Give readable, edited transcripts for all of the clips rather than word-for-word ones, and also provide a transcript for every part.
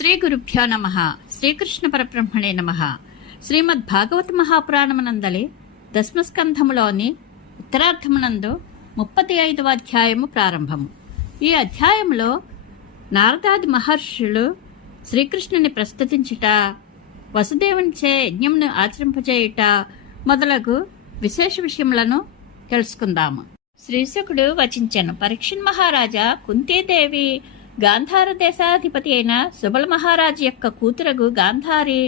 శ్రీ గురుభ్యో నమః. శ్రీకృష్ణ పరబ్రహ్మణే నమః. శ్రీమద్ భాగవత మహాపురాణమునందలి దశమస్కంధములోని ఉత్తరార్థమునందు 35వ అధ్యాయము ప్రారంభము. ఈ అధ్యాయంలో నారదాది మహర్షులు శ్రీకృష్ణుని ప్రస్తుతించుట, వసుదేవునిచే యజ్ఞమును ఆచరింపజేయుట మొదలగు విశేష విషయములను తెలుసుకుందాము. శ్రీశుకుడు వచించెను. పరీక్షణ్ మహారాజా కుంతీదేవి గాంధార దేశాధిపతి అయిన సుబల మహారాజు యొక్క కూతురగు గాంధారి,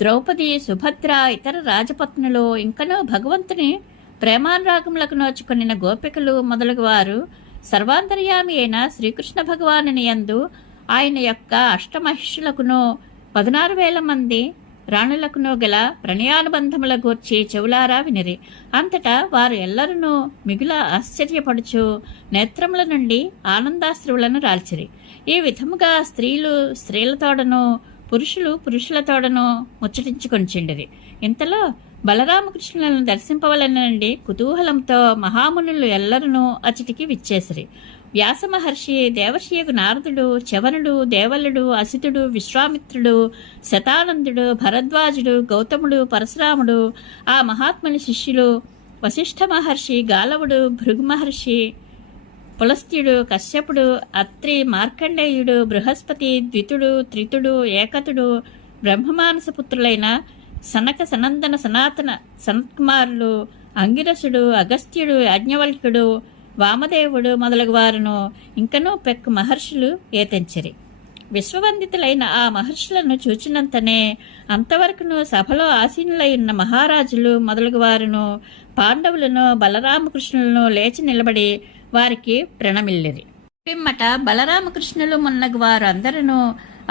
ద్రౌపది, సుభద్ర, ఇతర రాజపత్నులు, ఇంకనూ భగవంతుని ప్రేమానురాగములకు నోచుకొనిన గోపికలు మొదలగు వారు సర్వాంతర్యామి అయిన శ్రీకృష్ణ భగవానుని యందు ఆయన యొక్క అష్టమహిషులకును 16,000 మంది రాణులకును గల ప్రణయానుబంధముల గూర్చి చెవులారా వినిరి. అంతటా వారు ఎల్లరూ మిగుల ఆశ్చర్యపడుచు నేత్రముల నుండి ఆనందాశ్రువులను రాల్చిరి. ఈ విధముగా స్త్రీలు స్త్రీలతోడను, పురుషులు పురుషులతోడను ముచ్చటించుకొనిచుండిరి. ఇంతలో బలరామకృష్ణులను దర్శింపవలనండి కుతూహలంతో మహామునులు ఎల్లరూ అచటికి విచ్చేసిరి. వ్యాస మహర్షి, దేవర్షియగు నారదుడు, చవనుడు, దేవలుడు, అసితుడు, విశ్వామిత్రుడు, శతానందుడు, భరద్వాజుడు, గౌతముడు, పరశురాముడు, ఆ మహాత్ముని శిష్యులు, వశిష్ఠ మహర్షి, గాలవుడు, భృగు మహర్షి, పులస్త్యుడు, కశ్యపుడు, అత్రి, మార్కండేయుడు, బృహస్పతి, ద్వితుడు, త్రితుడు, ఏకతుడు, బ్రహ్మమానస పుత్రులైన సనక, సనందన, సనాతన సనత్కుమారులు, అంగిరసుడు, అగస్త్యుడు, యాజ్ఞవల్క్యుడు, వామదేవుడు మొదలగు వారును ఇంకనూ పెక్కు మహర్షులు ఏతెంచిరి. విశ్వవందితులైన ఆ మహర్షులను చూచినంతనే అంతవరకును సభలో ఆసీనులైన మహారాజులు మొదలగు వారును, పాండవులను, బలరామకృష్ణులను లేచి నిలబడి వారికి ప్రణమిల్లిరి. పిమ్మట బలరామకృష్ణులు మున్నగు వారు అందరూ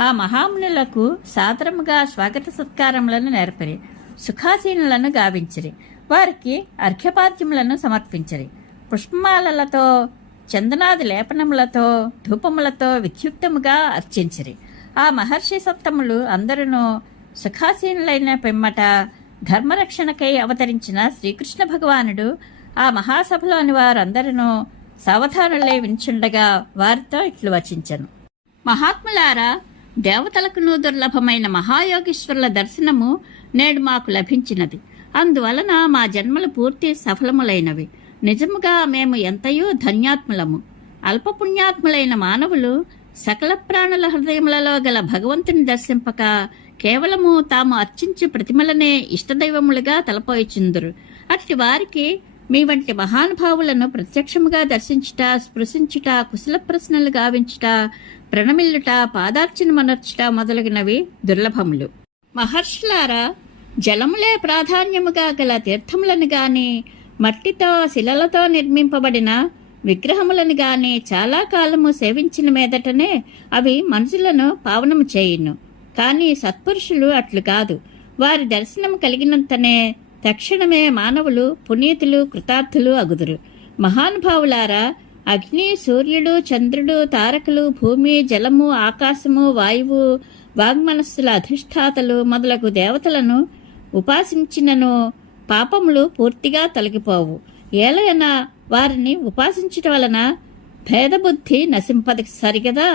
ఆ మహామునులకు సాదరముగా స్వాగత సత్కారములను నేర్పరి. సుఖాసీనులను గావించిరి. వారికి అర్ఘ్యపాద్యములను సమర్పించిరి. పుష్పమాలలతో, చందనాది లేపనములతో, ధూపములతో విద్యుక్తముగా అర్చించిరి. ఆ మహర్షి సత్తములు అందరూ సుఖాసీనులైన పిమ్మట ధర్మరక్షణకై అవతరించిన శ్రీకృష్ణ భగవానుడు ఆ మహాసభలోని వారందరూ సావధానులై వించుండగా వారితో ఇట్లు వచించెను. మహాత్ములారా, దేవతలకును దుర్లభమైన మహాయోగీశ్వరుల దర్శనము నేడు మాకు లభించినది. అందువలన మా జన్మలు పూర్తి సఫలములైనవి. నిజముగా మేము ఎంతయో ధన్యాత్ములము. అల్పపుణ్యాత్ములైన మానవులు సకల ప్రాణుల హృదయములలో గల భగవంతుని దర్శింపక కేవలము తాము అర్చించు ప్రతిమలనే ఇష్టదైవములుగా తలపోయిచుందురు. అట్టి వారికి మీ వంటి మహానుభావులను ప్రత్యక్షముగా దర్శించుట, స్పృశించుట, కుశల ప్రశ్నలు గావించుట, ప్రణమిల్లుట, పాదార్చనమనర్చుట మొదలగినవి దుర్లభములు. మహర్షులారా, జలములే ప్రాధాన్యముగా గల తీర్థములను గాని, మట్టితో శిలలతో నిర్మింపబడిన విగ్రహములను గాని చాలా కాలము సేవించిన మీదటనే అవి మనుషులను పావనము చేయును. కానీ సత్పురుషులు అట్లు కాదు. వారి దర్శనము కలిగినంతనే తక్షణమే మానవులు పునీతులు, కృతార్థులు అగుదురు. మహానుభావులారా, అగ్ని, సూర్యుడు, చంద్రుడు, తారకులు, భూమి, జలము, ఆకాశము, వాయువు, వాగ్మనస్సుల అధిష్టాతలు మొదలగు దేవతలను ఉపాసించినను పాపములు పూర్తిగా తొలగిపోవు. ఏలైనా వారిని ఉపాసించటం వలన భేదబుద్ధి నశింపది సరిగదా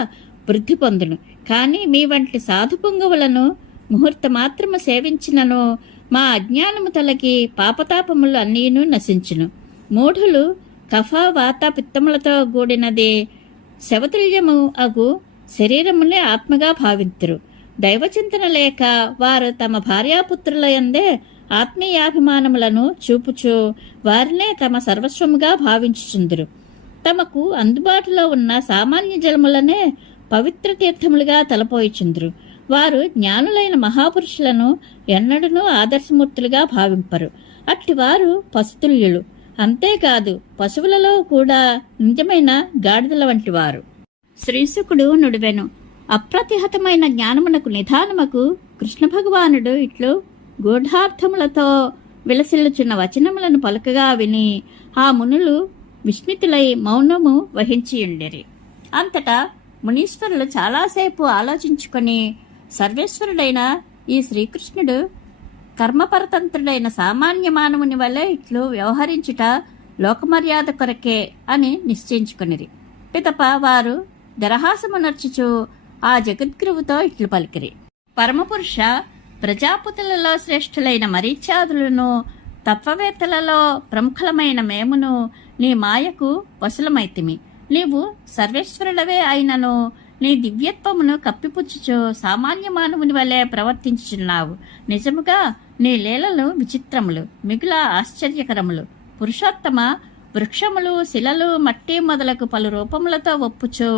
వృద్ధి పొందును. కానీ మీ వంటి సాధు పొంగువులను ముహూర్త మాత్రము సేవించినను మా అజ్ఞానము తొలగి పాపతాపములు అన్నీను నశించును. మూఢులు కఫ, వాత, పిత్తములతో కూడినది శవతుల్యము అగు శరీరమునే ఆత్మగా భావింతురు. దైవచింతన లేక వారు తమ భార్యాపుత్రుల యందే ఆత్మీయాభిమానములను చూపుచు వారినే తమ సర్వస్వముగా భావించుచుందురు. తమకు అందుబాటులో ఉన్న సామాన్య జలములనే పవిత్ర తీర్థములుగా తలపోయిచుందురు. వారు జ్ఞానులైన మహాపురుషులను ఎన్నడూనూ ఆదర్శమూర్తులుగా భావింపరు. అట్టివారు పశుతుల్యులు. అంతేకాదు, పశువులలో కూడా నిజమైన గాడిదల వంటి వారు. శ్రీశుకుడు నుడివెను. అప్రతిహతమైన జ్ఞానమునకు నిధానముకు కృష్ణ భగవానుడు ఇట్లు గూఢార్థములతో విలసిల్లుచున్న వచనములను పలుకగా విని ఆ మునులు విస్మితులై మౌనము వహించియుండిరి. అంతటా మునీశ్వరులు చాలాసేపు ఆలోచించుకొని, సర్వేశ్వరుడైన ఈ శ్రీకృష్ణుడు కర్మపరతంత్రుడైన సామాన్య మానవుని వలె ఇట్లు వ్యవహరించుట లోకమర్యాద కొరకే అని నిశ్చయించుకొనిరి. పిదప వారు దరహాసమునర్చుచు ఆ జగద్గురువుతో ఇట్లు పలికిరి. పరమపురుష, ప్రజాపతులలో శ్రేష్ఠులైన మరీచాదులను, తత్వవేత్తలలో ప్రముఖులమైన మేమును నీ మాయకు వశులమైతిమి. నీవు సర్వేశ్వరుడవే అయినను నీ దివ్యత్వమును కప్పిపుచ్చుచు సామాన్య మానవుని వలె ప్రవర్తించుచున్నావు. నిజముగా నీ లీలలు విచిత్రములు, మిగుల ఆశ్చర్యకరములు. పురుషోత్తమ, వృక్షములు, శిలలు, మట్టి మొదలగు పలు రూపములతో ఒప్పుచు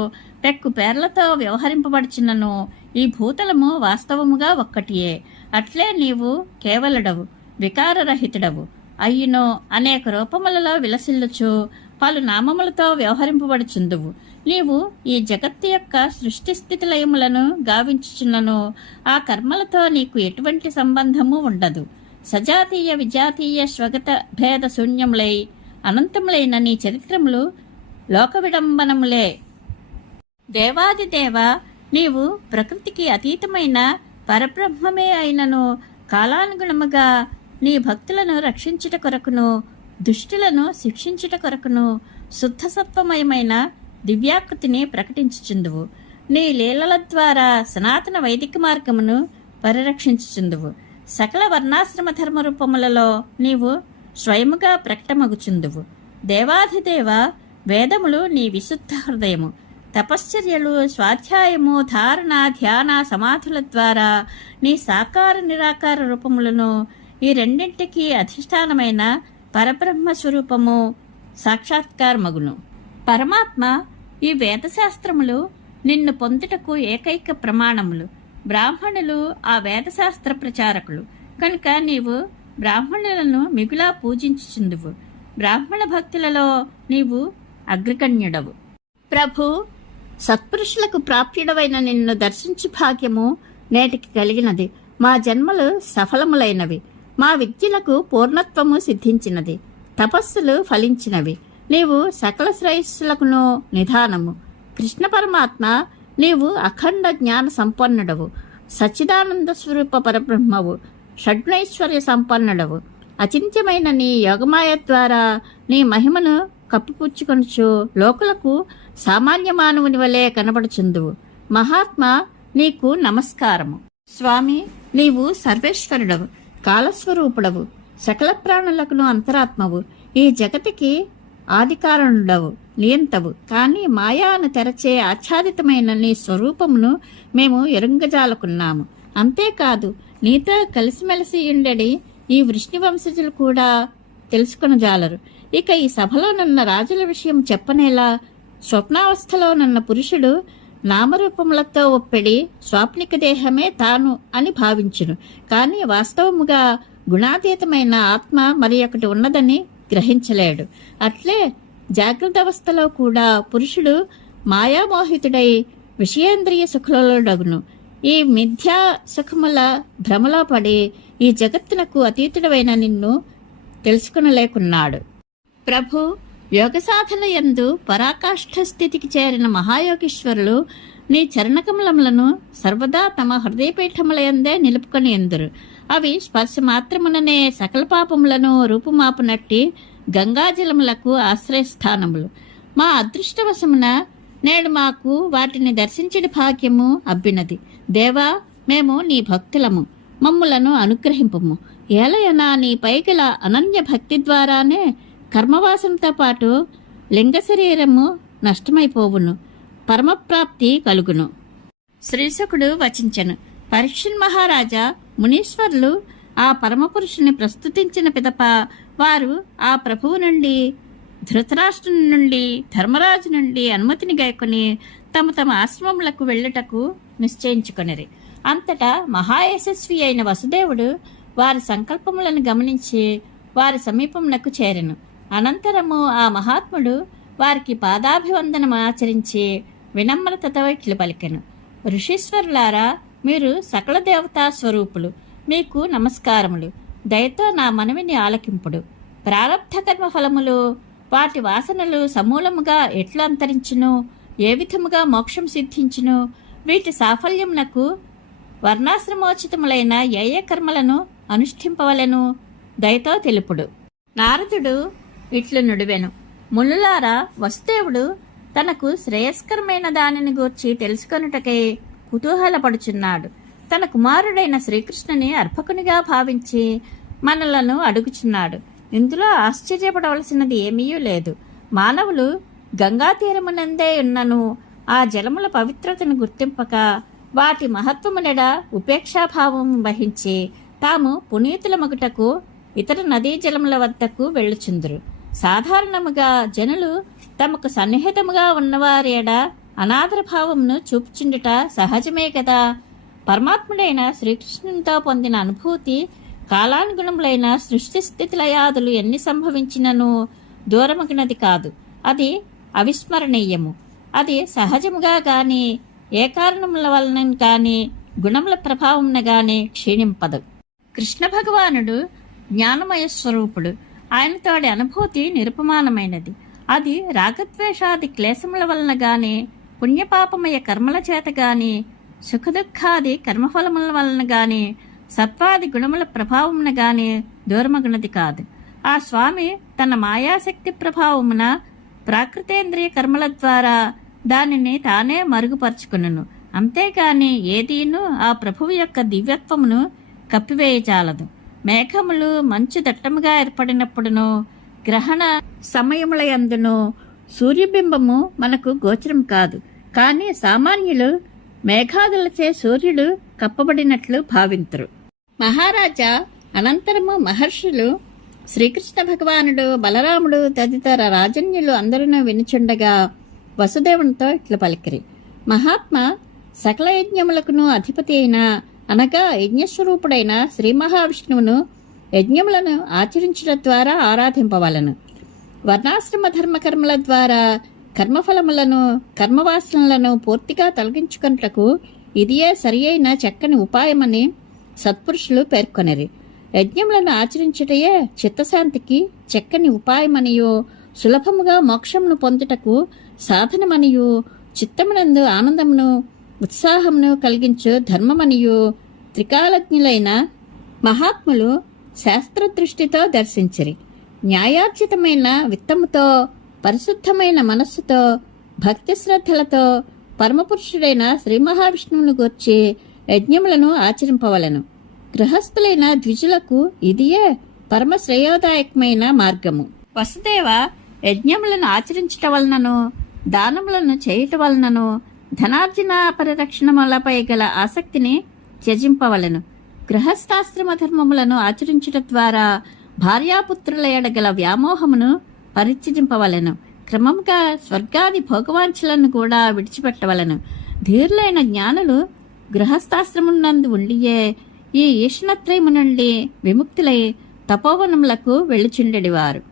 పెక్కు పేర్లతో వ్యవహరింపబడుచున్నను ఈ భూతలము వాస్తవముగా ఒక్కటియే. అట్లే నీవు కేవలుడవు, వికారరహితుడవు అయ్యును అనేక రూపములలో విలసిల్లుచు పలు నామములతో వ్యవహరింపబడుచుందువు. నీవు ఈ జగత్తు యొక్క సృష్టి స్థితి లయములను గావించుచున్నను ఆ కర్మలతో నీకు ఎటువంటి సంబంధము ఉండదు. సజాతీయ విజాతీయ స్వగత భేద శూన్యములై అనంతములైన నీ చరిత్రములు లోక విడంబనములే. దేవాదిదేవ, నీవు ప్రకృతికి అతీతమైన పరబ్రహ్మమే అయినను కాలానుగుణముగా నీ భక్తులను రక్షించుట కొరకును దుష్టులను శిక్షించుట కొరకును శుద్ధసత్వమయమైన దివ్యాకృతిని ప్రకటించుచుందువు. నీ లీలల ద్వారా సనాతన వైదిక మార్గమును పరిరక్షించుచుందువు. సకల వర్ణాశ్రమ ధర్మ రూపములలో నీవు స్వయముగా ప్రకటమగుచుందువు. దేవాధిదేవ, వేదములు నీ విశుద్ధ హృదయము. తపశ్చర్యలు, స్వాధ్యాయము, ధారణ, ధ్యాన, సమాధుల ద్వారా నీ సాకార నిరాకార రూపములను ఈ రెండింటికి అధిష్టానమైన పరబ్రహ్మ స్వరూపము సాక్షాత్కారమగును. పరమాత్మ, ఈ వేదశాస్త్రములు నిన్ను పొందుటకు ఏకైక ప్రమాణములు. బ్రాహ్మణులు ఆ వేదశాస్త్ర ప్రచారకులు కనుక నీవు బ్రాహ్మణులను మిగులా పూజించుచుందువు. బ్రాహ్మణ భక్తులలో నీవు అగ్రగణ్యుడవు. ప్రభు, సత్పురుషులకు ప్రాప్యుడవైన నిన్ను దర్శించు భాగ్యము నేటికి కలిగినది. మా జన్మలు సఫలములైనవి. మా విద్యలకు పూర్ణత్వము సిద్ధించినది. తపస్సులు ఫలించినవి. నీవు సకల శ్రేయస్సులకును నిధానము. కృష్ణ పరమాత్మ, నీవు అఖండ జ్ఞాన సంపన్నుడవు. సచ్చిదానంద స్వరూప పరబ్రహ్మవు. షడ్గుణైశ్వర్య సంపన్నుడవు. అచింత్యమైన నీ యోగమాయ ద్వారా నీ మహిమను కప్పిపుచ్చుకొనుచు లోకులకు సామాన్య మానవుని వలె కనబడుచుందువు. మహాత్మా, నీకు నమస్కారము. స్వామి, నీవు సర్వేశ్వరుడవు, కాలస్వరూపుడవు, సకల ప్రాణులకును అంతరాత్మవు. ఈ జగతికి ఆదికారణుడవు, నియంతవు. కానీ మాయాను తెరచే ఆచ్ఛాదితమైన నీ స్వరూపమును మేము ఎరుంగజాలకున్నాము. అంతేకాదు, నీతో కలిసిమెలిసి ఉండడి ఈ వృష్ణివంశజులు కూడా తెలుసుకొనజాలరు. ఇక ఈ సభలోనున్న రాజుల విషయం చెప్పనేలా. స్వప్నావస్థలోనున్న పురుషుడు నామరూపములతో ఒప్పెడి స్వాప్నిక దేహమే తాను అని భావించును. కానీ వాస్తవముగా గుణాతీతమైన ఆత్మ మరి ఒకటి ఉన్నదని గ్రహించలేడు. అట్లే జాగ్రత్త అవస్థలో కూడా పురుషుడు మాయామోహితుడై విషయేంద్రియ సుఖులడగును. ఈ మిథ్యా సుఖముల భ్రమలో పడి ఈ జగత్తునకు అతీతుడవైన నిన్ను తెలుసుకునలేకున్నాడు. ప్రభు, యోగ సాధన యందు పరాకాష్ఠ స్థితికి చేరిన మహాయోగీశ్వరులు నీ చరణకమలములను సర్వదా తమ హృదయపీఠములయందే నిలుపుకొని ఎందురు. అవి స్పర్శ మాత్రముననే సకల పాపములను రూపుమాపునట్టి గంగాజలములకు ఆశ్రయస్థానములు. మా అదృష్టవశమున నేడు మాకు వాటిని దర్శించడి భాగ్యము అబ్బినది. దేవా, మేము నీ భక్తులము, మమ్ములను అనుగ్రహింపుము. ఏలయనా నీ పైగల అనన్య భక్తి ద్వారానే కర్మవాసంతో పాటు లింగ శరీరము నష్టమైపోవును, పరమప్రాప్తి కలుగును. శ్రీశుకుడు వచించెను. పరీక్షణ్ మహారాజా, మునీశ్వరులు ఆ పరమపురుషుని ప్రస్తుతించిన పిదప వారు ఆ ప్రభువు నుండి, ధృతరాష్ట్రుని నుండి, ధర్మరాజు నుండి అనుమతిని గైకొని తమ తమ ఆశ్రమములకు వెళ్ళుటకు నిశ్చయించుకొనిరి. అంతటా మహాయశస్వి అయిన వసుదేవుడు వారి సంకల్పములను గమనించి వారి సమీపమునకు చేరెను. అనంతరము ఆ మహాత్ముడు వారికి పాదాభివందనం ఆచరించి వినమ్రతతో ఇట్లు పలికెను. ఋషీశ్వరులారా, మీరు సకల దేవతా స్వరూపులు. మీకు నమస్కారములు. దయతో నా మనవిని ఆలకింపుడు. ప్రారబ్ధ కర్మ ఫలములు, వాటి వాసనలు సమూలముగా ఎట్లు అంతరించును, ఏ విధముగా మోక్షం సిద్ధించును, వీటి సాఫల్యమునకు వర్ణాశ్రమోచితములైన ఏ కర్మలను అనుష్ఠింపవలెను, దయతో తెలుపుడు. నారదుడు ఇట్లు నుడివెను. మునులారా, వసుదేవుడు తనకు శ్రేయస్కరమైన దానిని గూర్చి తెలుసుకొనుటకై కుతూహలపడుచున్నాడు. తన కుమారుడైన శ్రీకృష్ణుని అర్భకునిగా భావించి మనలను అడుగుచున్నాడు. ఇందులో ఆశ్చర్యపడవలసినది ఏమీ లేదు. మానవులు గంగా తీరమునందే ఉన్నను ఆ జలముల పవిత్రతను గుర్తింపక వాటి మహత్వమునెడ ఉపేక్షాభావం వహించి తాము పునీతుల మగుటకు ఇతర నదీ జలముల వద్దకు వెళ్ళుచుందురు. సాధారణముగా జనులు తమకు సన్నిహితముగా ఉన్నవారేడ అనాదర భావమును చూపుచుండుట సహజమే కదా. పరమాత్ముడైన శ్రీకృష్ణునితో పొందిన అనుభూతి కాలానుగుణములైన సృష్టి స్థితి లయాదులు ఎన్ని సంభవించినను దూరమగినది కాదు. అది అవిస్మరణీయము. అది సహజముగా గాని ఏ కారణముల వలన గాని గుణముల ప్రభావమున గాని క్షీణింపదు. కృష్ణ భగవానుడు జ్ఞానమయ స్వరూపుడు. ఆయనతోడి అనుభూతి నిరుపమానమైనది. అది రాగద్వేషాది క్లేశముల వలన గాని పుణ్యపాపమయ కర్మల చేత గాని సుఖదుఖాది కర్మఫలముల వలన గాని సత్వాది గుణముల ప్రభావమున గాని దూరమగునది కాదు. ఆ స్వామి తన మాయాశక్తి ప్రభావమున ప్రాకృతేంద్రియ కర్మల ద్వారా దానిని తానే మరుగుపరుచుకును. అంతేగాని ఏదీను ఆ ప్రభువు యొక్క దివ్యత్వమును కప్పివేయచాలదు. మేఘములు మంచు దట్టముగా ఏర్పడినప్పుడును గ్రహణ సమయములయందును సూర్యబింబము మనకు గోచరం కాదు. కానీ సామాన్యులు మేఘాదులచే సూర్యుడు కప్పబడినట్లు భావింతురు. మహారాజా అనంతరము మహర్షులు శ్రీకృష్ణ భగవానుడు, బలరాముడు తదితర రాజన్యులు అందరూ వినుచుండగా వసుదేవునితో ఇట్లు పలికిరి. మహాత్మా, సకల యజ్ఞములకును అధిపతి అయిన అనగా యజ్ఞస్వరూపుడైన శ్రీ మహావిష్ణువును యజ్ఞములను ఆచరించడం ద్వారా ఆరాధింపవలను. వర్ణాశ్రమ ధర్మకర్మల ద్వారా కర్మఫలములను కర్మవాసనలను పూర్తిగా తొలగించుకున్నటకు ఇదియే సరి అయిన చక్కని ఉపాయమని సత్పురుషులు పేర్కొనరి. యజ్ఞములను ఆచరించుటయే చిత్తశాంతికి చక్కని ఉపాయమనియు సులభముగా మోక్షమును పొందుటకు సాధనమనియు చిత్తమునందు ఆనందమును ఉత్సాహమును కలిగించు ధర్మమనియు త్రికాలజ్ఞులైన మహాత్ములు శాస్త్రదృష్టితో దర్శించిరి. న్యాయార్జితమైన విత్తముతో పరిశుద్ధమైన మనస్సుతో భక్తి శ్రద్ధలతో పరమపురుషుడైన శ్రీ మహావిష్ణువును గూర్చి యజ్ఞములను ఆచరింపవలను. గృహస్థులైన ద్విజులకు ఇదియే పరమ శ్రేయోదాయకమైన మార్గము. వసుదేవ, యజ్ఞములను ఆచరించటం వలనను దానములను చేయుట వలనను ధనార్జన పరిరక్షణములపై గల ఆసక్తిని త్యజింపవలను. గృహస్థాశ్రమ ధర్మములను ఆచరించుట ద్వారా భార్యాపుత్రుల ఎడగల వ్యామోహమును పరిత్యజింపవలను. క్రమముగా స్వర్గాది భోగవాంఛలను కూడా విడిచిపెట్టవలను. ధీరులైన జ్ఞానులు గృహస్థాశ్రమం ఉండియే ఈ ఈష్ణత్రయము నుండి విముక్తులై తపోవనములకు వెళ్ళుచుండెడివారు.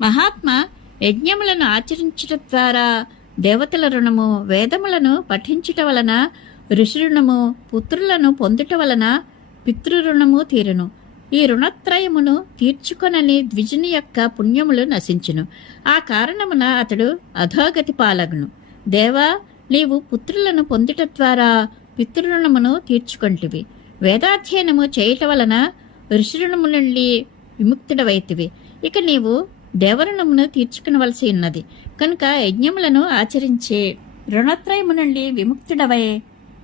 మహాత్మా, యజ్ఞములను ఆచరించుట ద్వారా దేవతల రుణము, వేదములను పఠించుట వలన ఋషి రుణము, పుత్రులను పొందుట వలన పితృరుణము తీరును. ఈ రుణత్రయమును తీర్చుకొనని ద్విజుని యొక్క పుణ్యములు నశించును. ఆ కారణమున అతడు అధోగతి పాలగును. దేవా, నీవు పుత్రులను పొందుట ద్వారా పితృరుణమును తీర్చుకొంటివి. వేదాధ్యయనము చేయట వలన ఋషి రుణము నుండి విముక్తుడవైతివి. ఇక నీవు దేవరుణమును తీర్చుకునవలసి ఉన్నది. కనుక యజ్ఞములను ఆచరించి రుణత్రయము నుండి విముక్తుడవై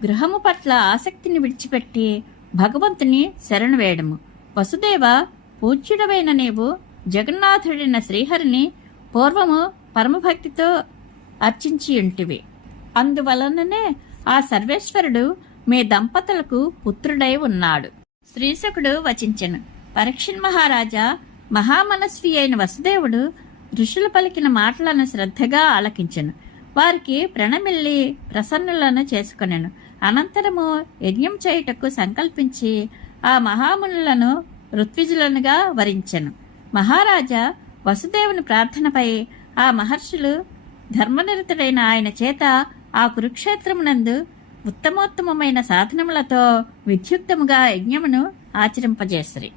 గృహము పట్ల ఆసక్తిని విడిచిపెట్టి భగవంతుని శరణు వేయడము. వసుదేవ, పూజ్యుడవైన నీవు జగన్నాథుడైన శ్రీహరిని పూర్వము పరమభక్తితో అర్చించి ఉంటివి. అందువలననే ఆ సర్వేశ్వరుడు మీ దంపతులకు పుత్రుడై ఉన్నాడు. శ్రీశకుడు వచించెను. పరీక్షణ్ మహారాజా, మహామనస్వి అయిన వసుదేవుడు ఋషులు పలికిన మాటలను శ్రద్ధగా ఆలకించెను. వారికి ప్రణమిల్లి ప్రసన్నులను చేసుకొనెను. అనంతరము యజ్ఞం చేయుటకు సంకల్పించి ఆ మహామునులను ఋత్విజులనుగా వరించెను. మహారాజా, వసుదేవుని ప్రార్థనపై ఆ మహర్షులు ధర్మనిరతుడైన ఆయన చేత ఆ కురుక్షేత్రమునందు ఉత్తమోత్తమమైన సాధనములతో విద్యుక్తముగా యజ్ఞమును ఆచరింపజేసిరి.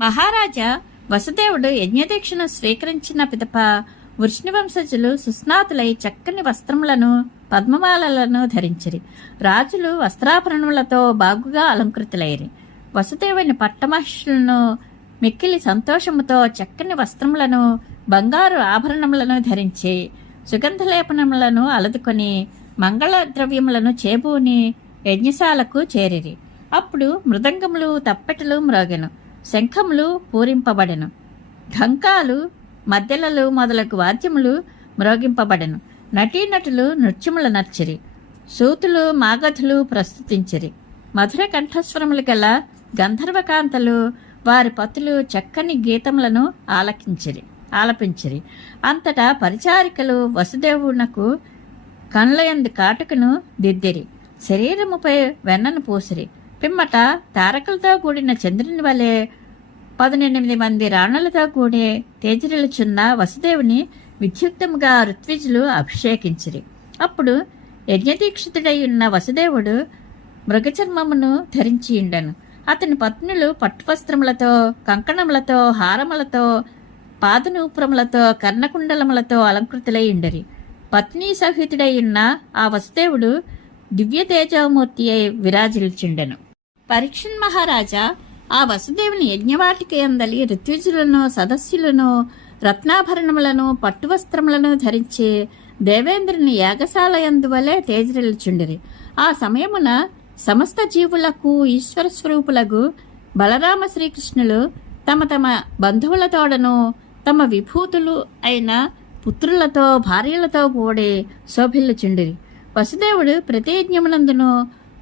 మహారాజా, వసుదేవుడు యజ్ఞదీక్షను స్వీకరించిన పిదప వృష్ణివంశజులు సుస్నాతులై చక్కని వస్త్రములను పద్మమాలలను ధరించిరి. రాజులు వస్త్రాభరణములతో బాగుగా అలంకృతులైరి. వసుదేవుని పట్టమహర్షులను మిక్కిలి సంతోషముతో చక్కని వస్త్రములను బంగారు ఆభరణములను ధరించి సుగంధలేపనములను అలదుకొని మంగళ ద్రవ్యములను చేబూని యజ్ఞశాలకు చేరిరి. అప్పుడు మృదంగములు తప్పెటలు మ్రోగెను, శంఖములు పూరింపబడెను, ఢంకాలు మద్దెలలు మొదలగు వాద్యములు మ్రోగింపబడెను. నటీనటులు నృత్యములు నర్చిరి, సూతులు మాగధులు ప్రస్తుతించిరి. మధుర కంఠస్వరములు గల గంధర్వకాంతలు వారి పతులు చక్కని గీతములను ఆలపించిరి. అంతటా పరిచారికలు వసుదేవునకు కనులయందు కాటుకను దిద్దిరి, శరీరముపై వెన్నను పూసిరి. పిమ్మట తారకలతో కూడిన చంద్రుని వలె 18 మంది రాణులతో కూడి తేజరిల్లుచున్న వసుదేవుని విద్యుక్తముగా ఋత్విజులు అభిషేకించిరి. అప్పుడు యజ్ఞదీక్షితుడై ఉన్న వసుదేవుడు మృగచర్మమును ధరించియుండెను. అతని పత్నులు పట్టువస్త్రములతో, కంకణములతో, హారములతో, పాదనూపురములతో, కర్ణకుండలములతో అలంకృతులై ఉండరి. పత్ని సహితుడై ఉన్న ఆ వసుదేవుడు దివ్య తేజోమూర్తి అయి విరాజిల్చుండెను. పరీక్షన్ మహారాజా ఆ వసుదేవుని యజ్ఞవాటిక యందలి ఋత్విజులను, సదస్యులను, రత్నాభరణములను, పట్టువస్త్రములను ధరించి దేవేంద్రుని యాగశాల యందువలే తేజరిల్చుండిరి. ఆ సమయమున సమస్త జీవులకు ఈశ్వర స్వరూపులకు బలరామ శ్రీకృష్ణులు తమ తమ బంధువులతోడను తమ విభూతులు అయిన పుత్రులతో భార్యలతో కూడి శోభిల్లుచుండిరి. వసుదేవుడు ప్రతి యజ్ఞమునందును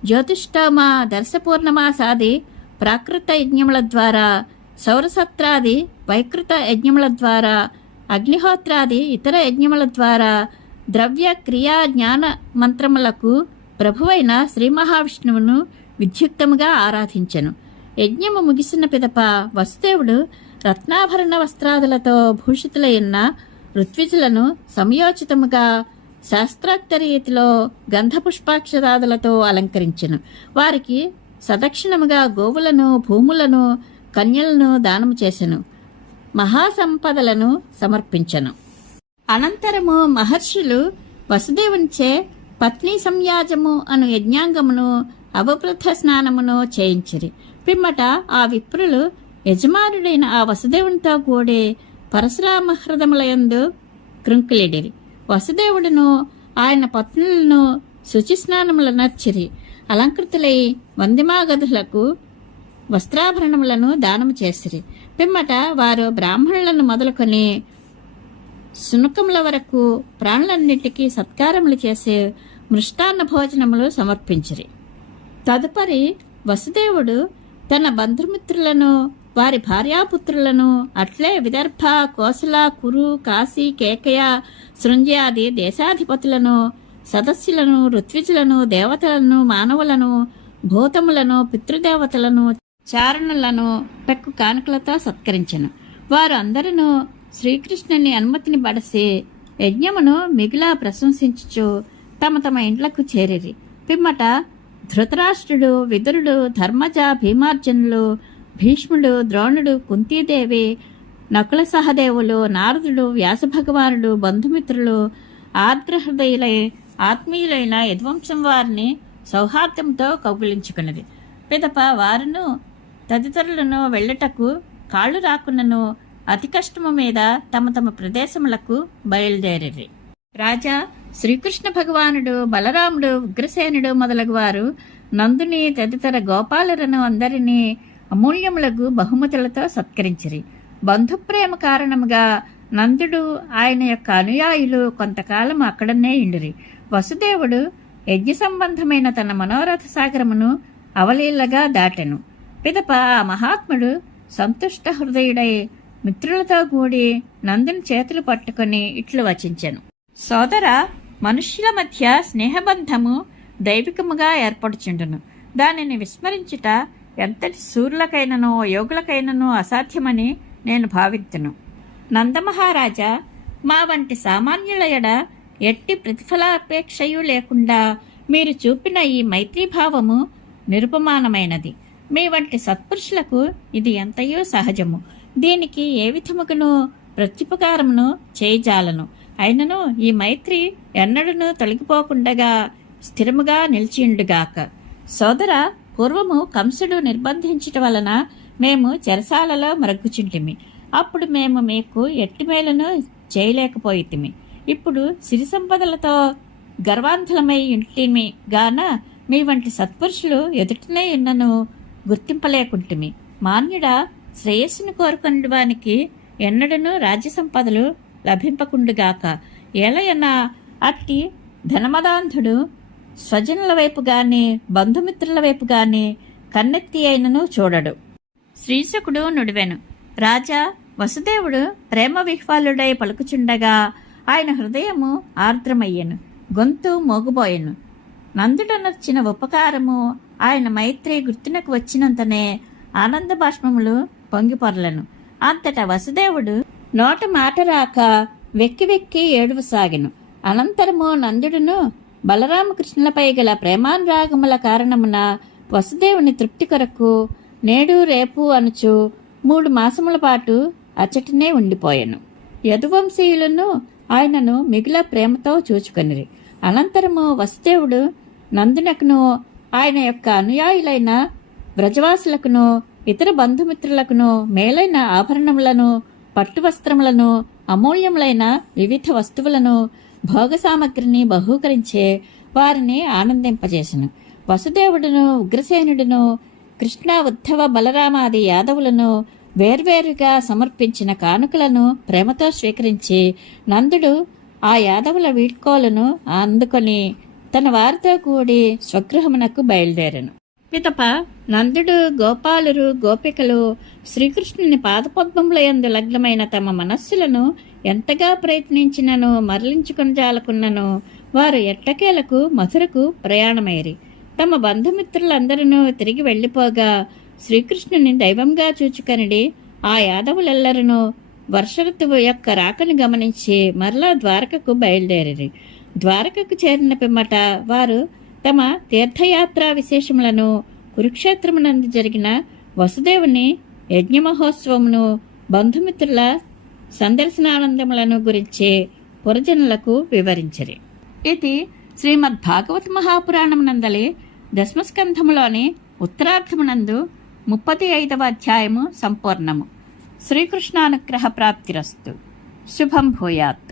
జ్యోతిష్ఠోమ, దర్శపూర్ణమాసాది ప్రాకృత యజ్ఞముల ద్వారా, సౌరసత్రాది వైకృత యజ్ఞముల ద్వారా, అగ్నిహోత్రాది ఇతర యజ్ఞముల ద్వారా ద్రవ్య క్రియా జ్ఞాన మంత్రములకు ప్రభువైన శ్రీ మహావిష్ణువును విద్యుక్తముగా ఆరాధించెను. యజ్ఞము ముగిసిన పిదప వసుదేవుడు రత్నాభరణ వస్త్రాదులతో భూషితులైన ఋత్విజులను సమయోచితముగా శాస్త్రోక్త రీతిలో గంధపుష్పాక్షరాదులతో అలంకరించెను. వారికి సదక్షిణముగా గోవులను, భూములను, కన్యలను దానము చేసెను, మహాసంపదలను సమర్పించెను. అనంతరము మహర్షులు వసుదేవునిచే పత్ని సంయాజము అను యజ్ఞాంగమును, అవబృద్ధ స్నానమును చేయించిరి. పిమ్మట ఆ విప్రులు యజమానుడైన ఆ వసుదేవునితో కూడి పరశురామ హృదములయందు కృంకులిడిరి. వసుదేవుడును ఆయన పత్నులను శుచిస్నానములు నర్చిరి. అలంకృతులై వందిమాగధులకు వస్త్రాభరణములను దానము చేసిరి. పిమ్మట వారు బ్రాహ్మణులను మొదలుకొని శునకముల వరకు ప్రాణులన్నిటికీ సత్కారములు చేసి మృష్టాన్న భోజనములు సమర్పించిరి. తదుపరి వసుదేవుడు తన బంధుమిత్రులను, వారి భార్యాపుత్రులను, అట్లే విదర్భ, కోసల, కురు, కాశీ, కేకయ, శృంజ్యాది దేశాధిపతులను, సదస్సులను, ఋత్విజులను, దేవతలను, మానవులను, భూతములను, పితృదేవతలను, చారణులను పెక్కు కానుకలతో సత్కరించెను. వారు అందరూ శ్రీకృష్ణుని అనుమతిని బడసి యజ్ఞమును మిగిలా ప్రశంసించుచు తమ తమ ఇండ్లకు చేరిరి. పిమ్మట ధృతరాష్ట్రుడు, విదురుడు, ధర్మజ, భీమార్జునులు, భీష్ముడు, ద్రోణుడు, కుంతీదేవి, నకుల సహదేవులు, నారదుడు, వ్యాసభగవానుడు, బంధుమిత్రులు, ఆర్ద్రహృదయులై ఆత్మీయులైన యదువంశం వారిని సౌహార్దంతో కౌగిలించుకున్నది. పిదప వారును తదితరులను వెళ్ళటకు కాళ్ళు రాకున్నను అతి కష్టము మీద తమ తమ ప్రదేశములకు బయలుదేరిరి. రాజా శ్రీకృష్ణ భగవానుడు, బలరాముడు, ఉగ్రసేనుడు మొదలగు వారు నందుని తదితర గోపాలులను అందరినీ అమూల్యములకు బహుమతులతో సత్కరించిరి. బంధుప్రేమ కారణముగా నందుడు, ఆయన యొక్క అనుయాయులు కొంతకాలం అక్కడనే ఇండిరి. వసుదేవుడు యజ్ఞ సంబంధమైన తన మనోరథ సాగరమును అవలీలగా దాటెను. పిదప ఆ మహాత్ముడు సంతుష్ట హృదయుడై మిత్రులతో కూడి నందుని చేతులు పట్టుకుని ఇట్లు వచించెను. సోదర, మనుష్యుల మధ్య స్నేహబంధము దైవికముగా ఏర్పడుచుండును. దానిని విస్మరించుట ఎంతటి సూర్యులకైనను యోగులకైనను అసాధ్యమని నేను భావింతును. నందమహారాజా, మా వంటి సామాన్యుల ఎడ ఎట్టి ప్రతిఫలాపేక్షయూ లేకుండా మీరు చూపిన ఈ మైత్రీభావము నిరుపమానమైనది. మీ వంటి సత్పురుషులకు ఇది ఎంతయో సహజము. దీనికి ఏ విధముగాను ప్రత్యుపకారమును చేయజాలను. అయినను ఈ మైత్రి ఎన్నడూనూ తొలగిపోకుండగా స్థిరముగా నిలిచియుండుగాక. సోదర, పూర్వము కంసుడు నిర్బంధించట వలన మేము చెరసాలలో మరగ్గుచుంటిమి. అప్పుడు మేము మీకు ఎట్టి మేలును చేయలేకపోయితిమి. ఇప్పుడు సిరి సంపదలతో గర్వాంధులమై ఇంటిమి గాన మీ వంటి సత్పురుషులు ఎదుటనే ఉన్నను గుర్తింపలేకుంటుమి. మాన్యుడా, శ్రేయస్సును కోరుకుని వానికి ఎన్నడనూ రాజ్య సంపదలు లభింపకుండుగాక. ఏలయన్నా అట్టి ధనమదాంధుడు స్వజనుల వైపు గాని బంధుమిత్రుల వైపు గాని కన్నెత్తి అయినను చూడడు. శ్రీశకుడు నుడివెను. రాజా, వసుదేవుడు ప్రేమ విహ్వాలుడై పలుకుచుండగా ఆయన హృదయము ఆర్ద్రమయ్యెను, గొంతు మోగుబోయెను. నందుడనర్చిన ఉపకారము ఆయన మైత్రి గుర్తునకు వచ్చినంతనే ఆనంద బాష్పములు పొంగిపొరలను. అంతటా వసుదేవుడు నోట మాట రాక వెక్కి వెక్కి ఏడువసాగెను. అనంతరము నందుడును బలరామకృష్ణులపై గల ప్రేమానురాగముల కారణమున వసుదేవుని తృప్తి కొరకు నేడు రేపు అనుచు 3 మాసముల పాటు అచ్చటనే ఉండిపోయెను. యదువంశీయులను ఆయనను మిగిల ప్రేమతో చూచుకొనిరి. అనంతరము వసుదేవుడు నందునకును ఆయన యొక్క అనుయాయులైన వ్రజవాసులకును ఇతర బంధుమిత్రులకును మేలైన ఆభరణములను, పట్టు వస్త్రములను, అమూల్యములైన వివిధ వస్తువులను, భోగ సామగ్రిని బహూకరించే వారిని ఆనందింపజేసెను. వసుదేవుడును ఉగ్రసేనుడును కృష్ణ, ఉద్ధవ, బలరామాది యాదవులను వేర్వేరుగా సమర్పించిన కానుకలను ప్రేమతో స్వీకరించి నందుడు ఆ యాదవుల వీడ్కోలను అందుకొని తన వారితో కూడి స్వగృహమునకు బయలుదేరెను. పిదప నందుడు, గోపాలురు, గోపికలు శ్రీకృష్ణుని పాదపద్మములయందు లగ్నమైన తమ మనస్సులను ఎంతగా ప్రయత్నించినను మరలించుకొనజాలకున్నను వారు ఎట్టకేలకు మధురకు ప్రయాణమైరి. తమ బంధుమిత్రులందరూ తిరిగి వెళ్ళిపోగా శ్రీకృష్ణుని దైవంగా చూచుకనిడి ఆ యాదవులెల్లరూ వర్ష ఋతువు యొక్క రాకను గమనించి మరలా ద్వారకకు బయలుదేరిరి. ద్వారకకు చేరిన పిమ్మట వారు తమ తీర్థయాత్రా విశేషములను, కురుక్షేత్రమునందు జరిగిన వసుదేవుని యజ్ఞమహోత్సవమును, బంధుమిత్రుల సందర్శనానందములను గురించి పురజనులకు వివరించిరి. ఇది శ్రీమద్భాగవత మహాపురాణమునందలి దశమస్కంధములోని ఉత్తరార్థమునందు 35వ అధ్యాయము సంపూర్ణము. శ్రీకృష్ణానుగ్రహ ప్రాప్తిరస్తు. శుభం భూయాత్.